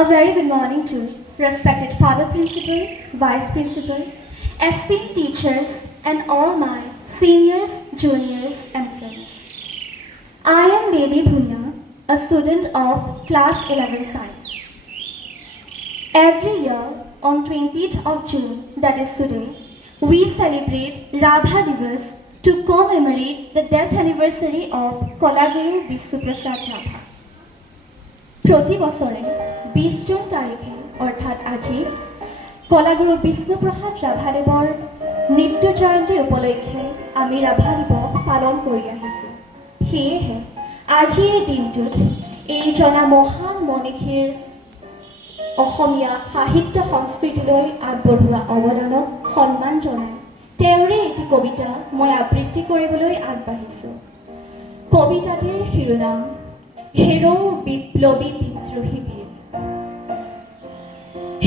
A very good morning to respected Father Principal, Vice Principal, esteemed teachers, and all my seniors, juniors, and friends. I am Beby, a student of Class 11 Science. Every year, on 20th of June, that is today, we celebrate RABHA Divas to commemorate the death anniversary of Kolaguru BISNU PRASAD RABHA. প্রতি বছরে 20 June তাৰিখে অৰ্থাৎ আজি কলাগুৰু বিষ্ণুপ্ৰসাদ ৰাভাদেৱৰ মৃত্যু জয়ন্তী উপলক্ষে আমি ৰাভা দিৱস পালন কৰি আহিছোঁ। সেয়েহে আজি এই দিনটোত এই জনা মহান মনীষীৰ অসমীয়া সাহিত্য সংস্কৃতিলৈ আগবঢ়োৱা অৱদানক সন্মান জনাই তেওঁৰে এটি কবিতা মই আবৃত্তি কৰিবলৈ আগবাঢ়িছোঁ। কবিতাটিৰ শিৰোনাম হেৰো বিপ্লবী বিদ্ৰোহী বীৰ।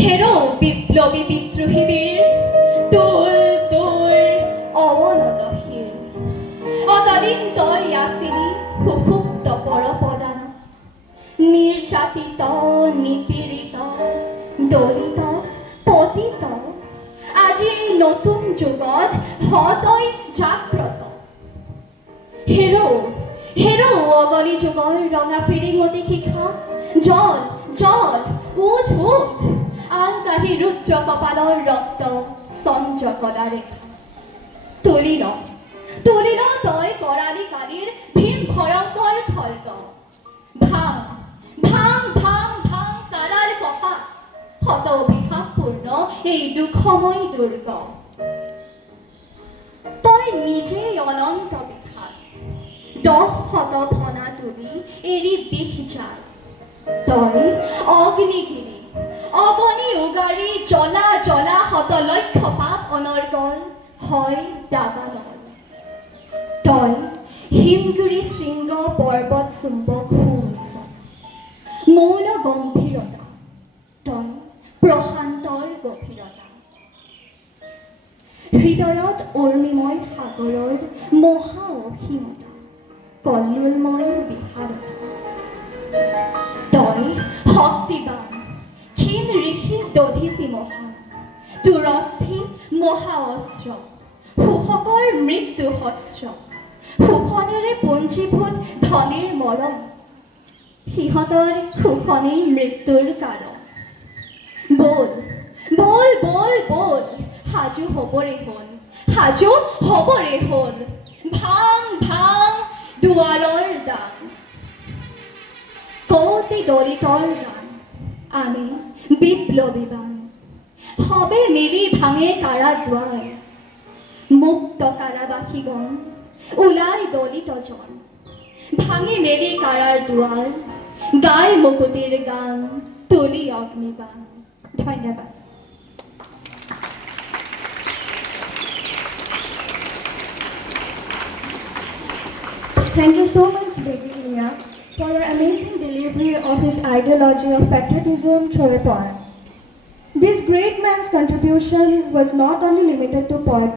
হেৰো বিপ্লবী বিদ্ৰোহী বীৰ, তোল তোৰ অৱনত শিৰ। অতদিন তই আছিলি সুষুপ্ত পৰপদান, নিৰ্যাতিত নিপীড়িত দলিত পতিত। আজি নতুন যুগত তই জাগ্ৰত। হেৰো হেৰো অগণি যুগৰ ৰঙা ফিৰিঙতি শিখা, জল জল উঠ উঠ আংকাঠি ৰুদ্ৰ কপালৰ ৰক্ত চন্দ্ৰ কলা ৰেখা। তুলি ল তই কৰালি কালিৰ ভীম ভয়ংকৰ খৰ্গ। ভাং ভাং ভাং ভাং কাৰাৰ কপাল, শত অভিশাপপূৰ্ণ এই দুখময় দুৰ্গ। তই নিজেই অনন্ত বিষাদ, 10 শত ফনা তুলি এৰি বিষ যায়। তই অগ্নিগিৰি অগণি উগাৰি জ্বলা জ্বলা শত লক্ষ পাপ অনৰ্গল হয় দাবানল। তই হিমগুৰি শৃংগ পৰ্বত চুম্বক সুউচ্চ, মৌন গম্ভীৰতা তই প্ৰশান্তৰ গভীৰতা। হৃদয়ত উৰ্মিময় সাগৰৰ মহা অসীমতা, কল্লোলময় বিশালতা। তই শক্তিবান ক্ষীণ ঋষি দধিচি মহান, তোৰ অস্থিৰ মহা অস্ত্ৰ শোষকৰ মৃত্যু শস্ত্ৰ। শোষণেৰে পঞ্জীভূত ধনীৰ মৰম, সিহঁতৰ শোষণেই মৃত্যুৰ কাৰণ। বল বল বল বল সাজু হ'বৰে হ'ল, সাজু হ'বৰে হ'ল। ভাং ভাং দুৱাৰৰ দান, কওঁতে দলিতৰ গান আনে বিপ্লৱী বান। সবে মিলি ভাঙে কাৰা দুৱাৰ, মুক্ত কাৰাবাসীগণ ওলাই দলিতজন। ভাঙি মেলি কাৰাৰ দুৱাৰ, গায় মুকুতিৰ গান, তুলি অগ্নিবাণ। ধন্যবাদ। Thank you so much, Beby, for your amazing delivery of his ideology of patriotism through a poem. This great man's contribution was not only limited to poetry.